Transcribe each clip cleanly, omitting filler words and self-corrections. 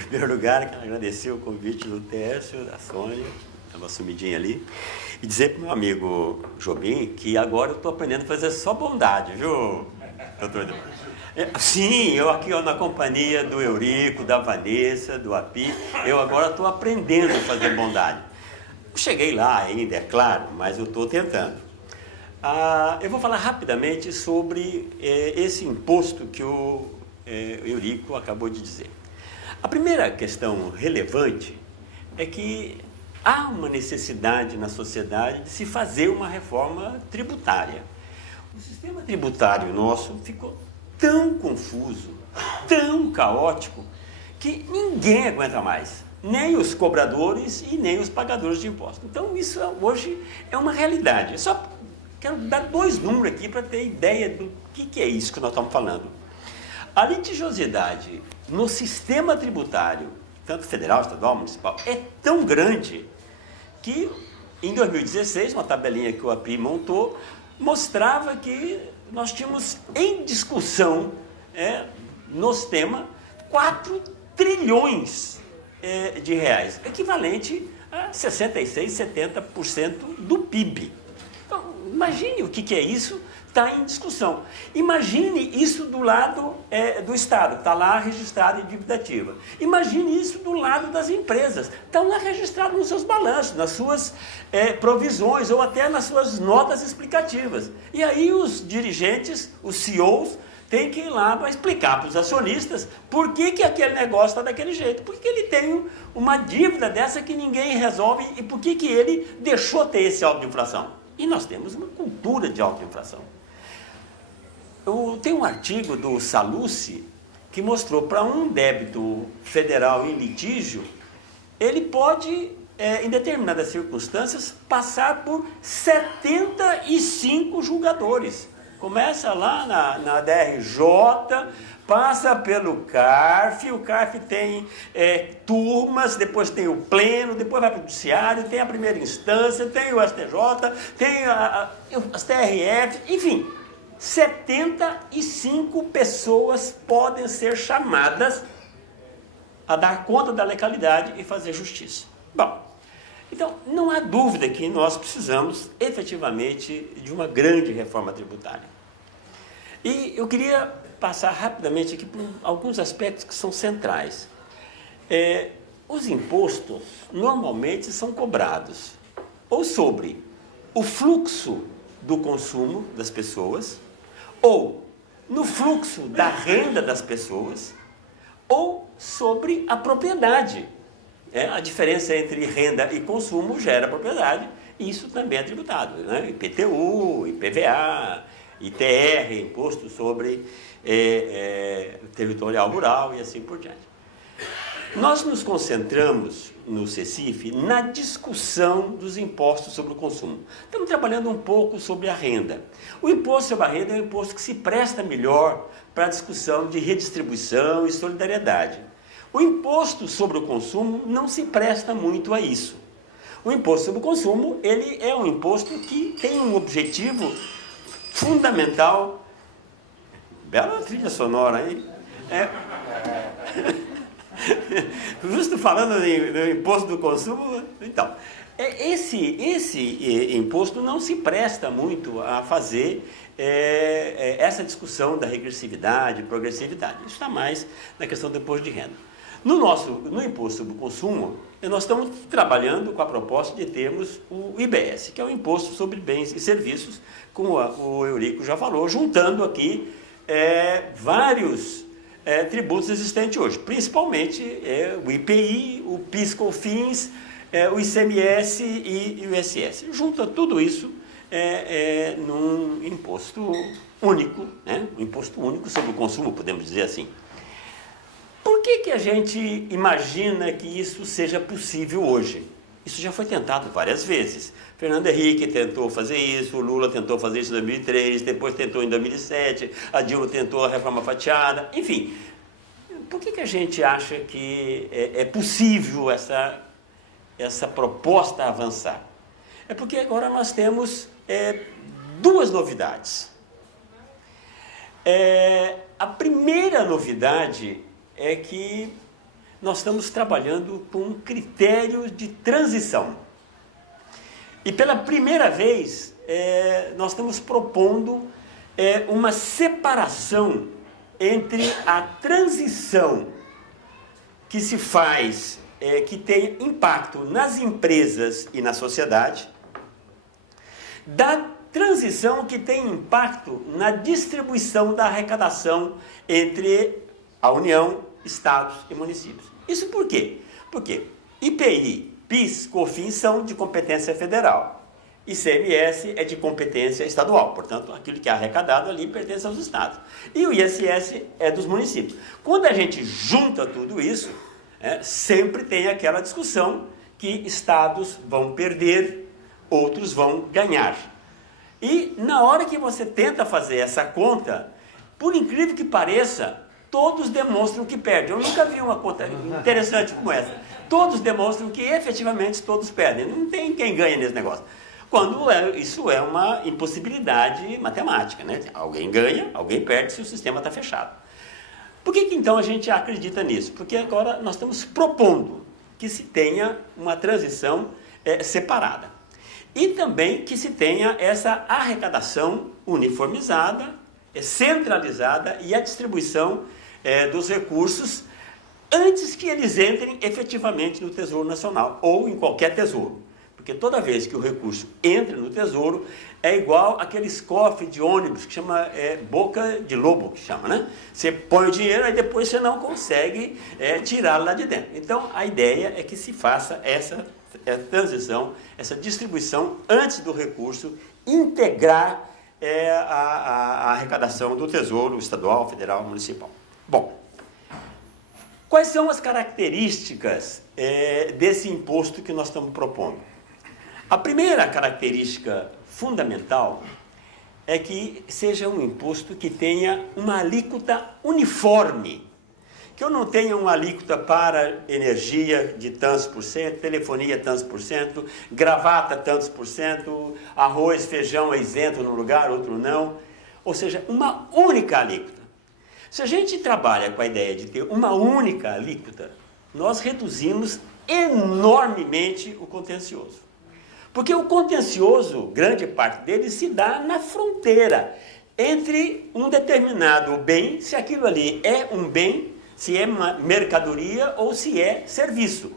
primeiro lugar, quero agradecer o convite do Tércio, da Sônia, estava sumidinha ali, e dizer para o meu amigo Jobim que agora eu estou aprendendo a fazer só bondade, viu, doutor Edmar? Sim, eu aqui na companhia do Eurico, da Vanessa, do Api, eu agora estou aprendendo a fazer bondade. Cheguei lá ainda, é claro, mas eu estou tentando. Eu vou falar rapidamente sobre esse imposto que o Eurico acabou de dizer. A primeira questão relevante é que há uma necessidade na sociedade de se fazer uma reforma tributária. O sistema tributário nosso ficou tão confuso, tão caótico, que ninguém aguenta mais, nem os cobradores e nem os pagadores de impostos. Então, isso hoje é uma realidade. Eu só quero dar 2 números aqui para ter ideia do que é isso que nós estamos falando. A litigiosidade no sistema tributário, tanto federal, estadual, municipal, é tão grande que, em 2016, uma tabelinha que o API montou, mostrava que nós tínhamos em discussão no sistema 4 trilhões de reais, equivalente a 66, 70% do PIB. Então, imagine o que é isso, está em discussão. Imagine isso do lado do Estado, está lá registrado em dívida ativa. Imagine isso do lado das empresas, estão lá registrados nos seus balanços, nas suas provisões ou até nas suas notas explicativas. E aí os dirigentes, os CEOs, têm que ir lá para explicar para os acionistas por que aquele negócio está daquele jeito, por que ele tem uma dívida dessa que ninguém resolve e por que ele deixou ter esse alto de inflação. E nós temos uma cultura de alta inflação. Tem um artigo do Salucci que mostrou para um débito federal em litígio, ele pode, em determinadas circunstâncias, passar por 75 julgadores. Começa lá na DRJ, passa pelo CARF, o CARF tem turmas, depois tem o pleno, depois vai para o judiciário, tem a primeira instância, tem o STJ, tem as TRF, enfim, 75 pessoas podem ser chamadas a dar conta da legalidade e fazer justiça. Bom, então não há dúvida que nós precisamos efetivamente de uma grande reforma tributária. E eu queria passar rapidamente aqui por alguns aspectos que são centrais. Os impostos normalmente são cobrados ou sobre o fluxo do consumo das pessoas, ou no fluxo da renda das pessoas, ou sobre a propriedade. A diferença entre renda e consumo gera propriedade, e isso também é tributado, né? IPTU, IPVA, ITR, Imposto sobre Territorial Rural e assim por diante. Nós nos concentramos no CECIF na discussão dos impostos sobre o consumo. Estamos trabalhando um pouco sobre a renda. O imposto sobre a renda é um imposto que se presta melhor para a discussão de redistribuição e solidariedade. O imposto sobre o consumo não se presta muito a isso. O imposto sobre o consumo, ele é um imposto que tem um objetivo fundamental. Bela trilha sonora, hein? Justo falando do imposto do consumo, então, esse imposto não se presta muito a fazer essa discussão da regressividade, progressividade. Isso está mais na questão do imposto de renda. No imposto sobre o consumo, nós estamos trabalhando com a proposta de termos o IBS, que é o Imposto sobre Bens e Serviços, como o Eurico já falou, juntando aqui vários tributos existentes hoje, principalmente o IPI, o PIS/COFINS, o ICMS e o ISS. Junta tudo isso num imposto único, né? Um imposto único sobre o consumo, podemos dizer assim. Por que a gente imagina que isso seja possível hoje? Isso já foi tentado várias vezes. Fernando Henrique tentou fazer isso, o Lula tentou fazer isso em 2003, depois tentou em 2007, a Dilma tentou a reforma fatiada, enfim. Por que a gente acha que é possível essa proposta avançar? É porque agora nós temos 2 novidades. A primeira novidade é que nós estamos trabalhando com um critério de transição. E pela primeira vez, nós estamos propondo uma separação entre a transição que se faz, que tem impacto nas empresas e na sociedade, da transição que tem impacto na distribuição da arrecadação entre a União, Estados e municípios. Isso por quê? Porque IPI, PIS, COFINS são de competência federal. ICMS é de competência estadual, portanto, aquilo que é arrecadado ali pertence aos estados. E o ISS é dos municípios. Quando a gente junta tudo isso, sempre tem aquela discussão que estados vão perder, outros vão ganhar. E na hora que você tenta fazer essa conta, por incrível que pareça, todos demonstram que perdem. Eu nunca vi uma conta interessante como essa. Todos demonstram que efetivamente todos perdem. Não tem quem ganha nesse negócio. Quando isso é uma impossibilidade matemática, né? Alguém ganha, alguém perde se o sistema está fechado. Por que então a gente acredita nisso? Porque agora nós estamos propondo que se tenha uma transição separada. E também que se tenha essa arrecadação uniformizada, centralizada e a distribuição dos recursos antes que eles entrem efetivamente no Tesouro Nacional ou em qualquer tesouro. Porque toda vez que o recurso entra no Tesouro, é igual aqueles cofres de ônibus que chama boca de lobo, que chama, né? Você põe o dinheiro e depois você não consegue tirá-lo lá de dentro. Então, a ideia é que se faça essa transição, essa distribuição antes do recurso integrar a arrecadação do Tesouro Estadual, Federal, Municipal. Bom, quais são as características desse imposto que nós estamos propondo? A primeira característica fundamental é que seja um imposto que tenha uma alíquota uniforme. Que eu não tenha uma alíquota para energia de tantos por cento, telefonia tantos por cento, gravata tantos por cento, arroz, feijão é isento num lugar, outro não. Ou seja, uma única alíquota. Se a gente trabalha com a ideia de ter uma única alíquota, nós reduzimos enormemente o contencioso. Porque o contencioso, grande parte dele, se dá na fronteira entre um determinado bem, se aquilo ali é um bem, se é uma mercadoria ou se é serviço.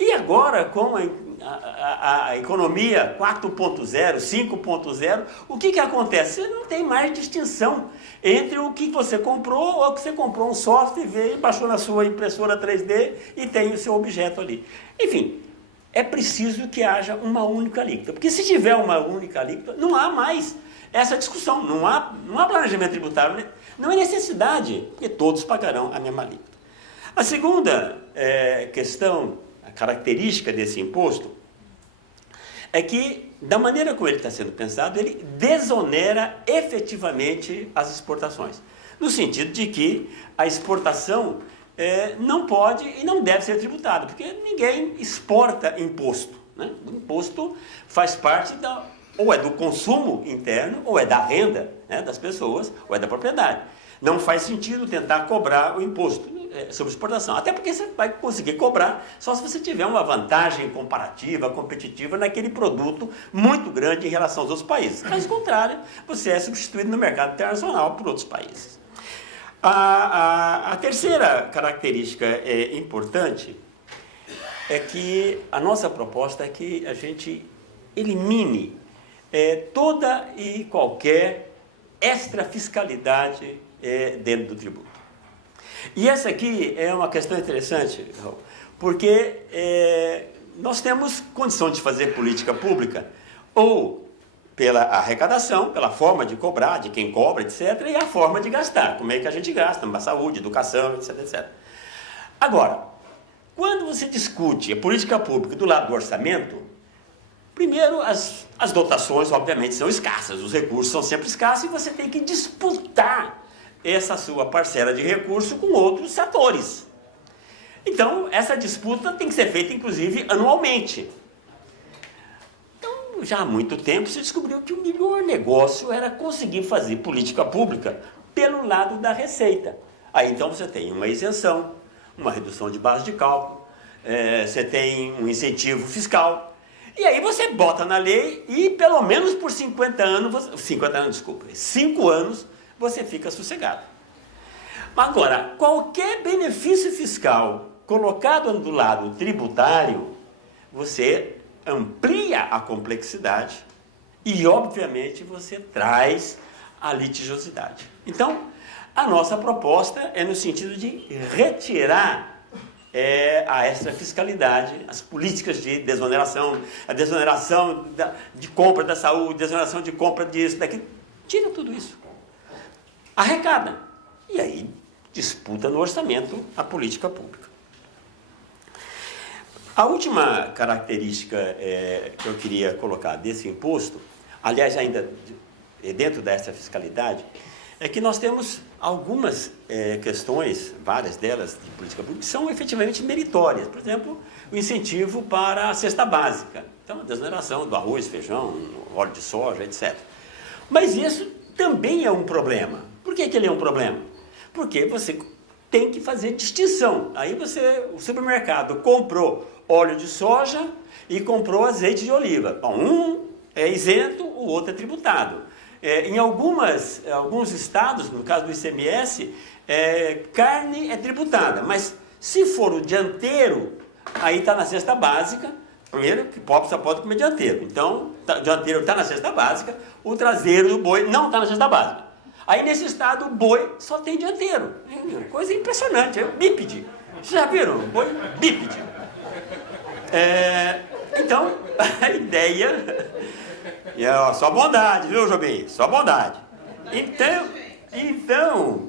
E agora, com a economia 4.0, 5.0, o que acontece? Você não tem mais distinção entre o que você comprou ou que você comprou um software, veio, baixou na sua impressora 3D e tem o seu objeto ali. Enfim, é preciso que haja uma única alíquota, porque se tiver uma única alíquota, não há mais essa discussão, não há planejamento tributário, não é necessidade, porque todos pagarão a mesma alíquota. A segunda questão, a característica desse imposto, é que, da maneira como ele está sendo pensado, ele desonera efetivamente as exportações, no sentido de que a exportação não pode e não deve ser tributada, porque ninguém exporta imposto, né? O imposto faz parte ou é do consumo interno, ou é da renda, né, das pessoas, ou é da propriedade. Não faz sentido tentar cobrar o imposto sobre exportação, até porque você vai conseguir cobrar só se você tiver uma vantagem comparativa, competitiva naquele produto muito grande em relação aos outros países. Caso contrário, você é substituído no mercado internacional por outros países. A terceira característica importante é que a nossa proposta é que a gente elimine toda e qualquer extrafiscalidade dentro do tributo. E essa aqui é uma questão interessante, Raul, porque nós temos condição de fazer política pública ou pela arrecadação, pela forma de cobrar, de quem cobra, etc., e a forma de gastar, como é que a gente gasta, na saúde, educação, etc., etc. Agora, quando você discute a política pública do lado do orçamento, primeiro, as dotações, obviamente, são escassas, os recursos são sempre escassos e você tem que disputar essa sua parcela de recurso com outros setores. Então, essa disputa tem que ser feita, inclusive, anualmente. Então, já há muito tempo se descobriu que o melhor negócio era conseguir fazer política pública pelo lado da receita. Aí, então, você tem uma isenção, uma redução de base de cálculo, você tem um incentivo fiscal, e aí você bota na lei e pelo menos por 5 anos, você fica sossegado. Agora, qualquer benefício fiscal colocado do lado tributário, você amplia a complexidade e, obviamente, você traz a litigiosidade. Então, a nossa proposta é no sentido de retirar a extrafiscalidade, as políticas de desoneração, a desoneração de compra da saúde, desoneração de compra disso, daquilo, tira tudo isso. Arrecada. E aí, disputa no orçamento a política pública. A última característica que eu queria colocar desse imposto, aliás, ainda dentro dessa fiscalidade, é que nós temos algumas questões, várias delas de política pública, que são efetivamente meritórias. Por exemplo, o incentivo para a cesta básica. Então, a desoneração do arroz, feijão, óleo de soja, etc. Mas isso também é um problema. Por que ele é um problema? Porque você tem que fazer distinção. Aí o supermercado comprou óleo de soja e comprou azeite de oliva. Bom, um é isento, o outro é tributado. Em alguns estados, no caso do ICMS, carne é tributada, mas se for o dianteiro, aí está na cesta básica. Primeiro, que pobre só pode comer dianteiro. Então, o dianteiro está na cesta básica, o traseiro do boi não está na cesta básica. Aí, nesse estado, o boi só tem dianteiro. Coisa impressionante, é bípede. Vocês já viram? Boi bípede. Então, a ideia... só bondade, viu, Jobim? Só bondade. Então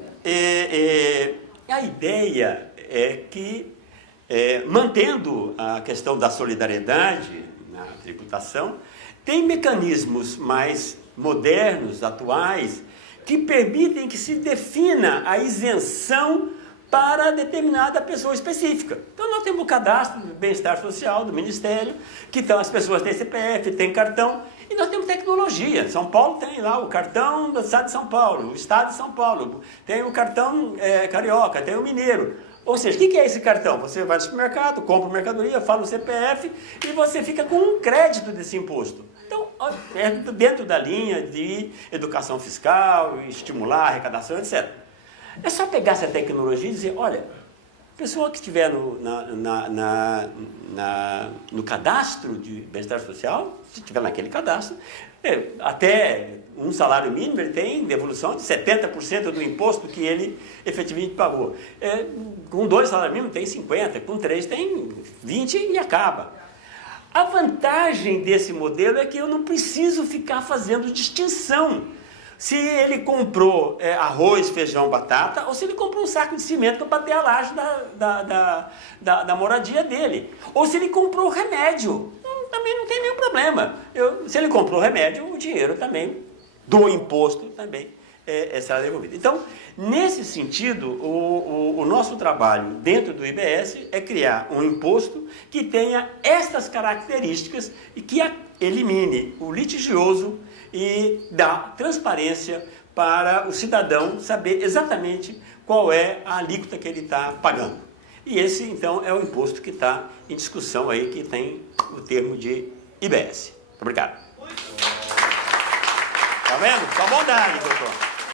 a ideia é que, mantendo a questão da solidariedade na tributação, tem mecanismos mais modernos, atuais, que permitem que se defina a isenção para determinada pessoa específica. Então, nós temos o cadastro do bem-estar social do Ministério, que então as pessoas têm CPF, têm cartão, e nós temos tecnologia. São Paulo tem lá o cartão do Estado de São Paulo, o Estado de São Paulo, tem o cartão carioca, tem o mineiro. Ou seja, o que é esse cartão? Você vai no supermercado, compra mercadoria, fala o CPF e você fica com um crédito desse imposto. Então, é dentro da linha de educação fiscal, estimular a arrecadação, etc. É só pegar essa tecnologia e dizer, olha, a pessoa que estiver no cadastro de bem-estar social, se estiver naquele cadastro, até um salário mínimo ele tem devolução de 70% do imposto que ele efetivamente pagou. Com 2 salários mínimos tem 50%, com 3 tem 20% e acaba. A vantagem desse modelo é que eu não preciso ficar fazendo distinção. Se ele comprou arroz, feijão, batata, ou se ele comprou um saco de cimento para bater a laje da moradia dele. Ou se ele comprou remédio, também não tem nenhum problema. Se ele comprou remédio, o dinheiro também, do imposto também, será devolvido. Então, nesse sentido, o nosso trabalho dentro do IBS é criar um imposto que tenha estas características e que elimine o litigioso e dá transparência para o cidadão saber exatamente qual é a alíquota que ele está pagando. E esse, então, é o imposto que está em discussão aí, que tem o termo de IBS. Obrigado. Tá vendo? Só bondade, doutor.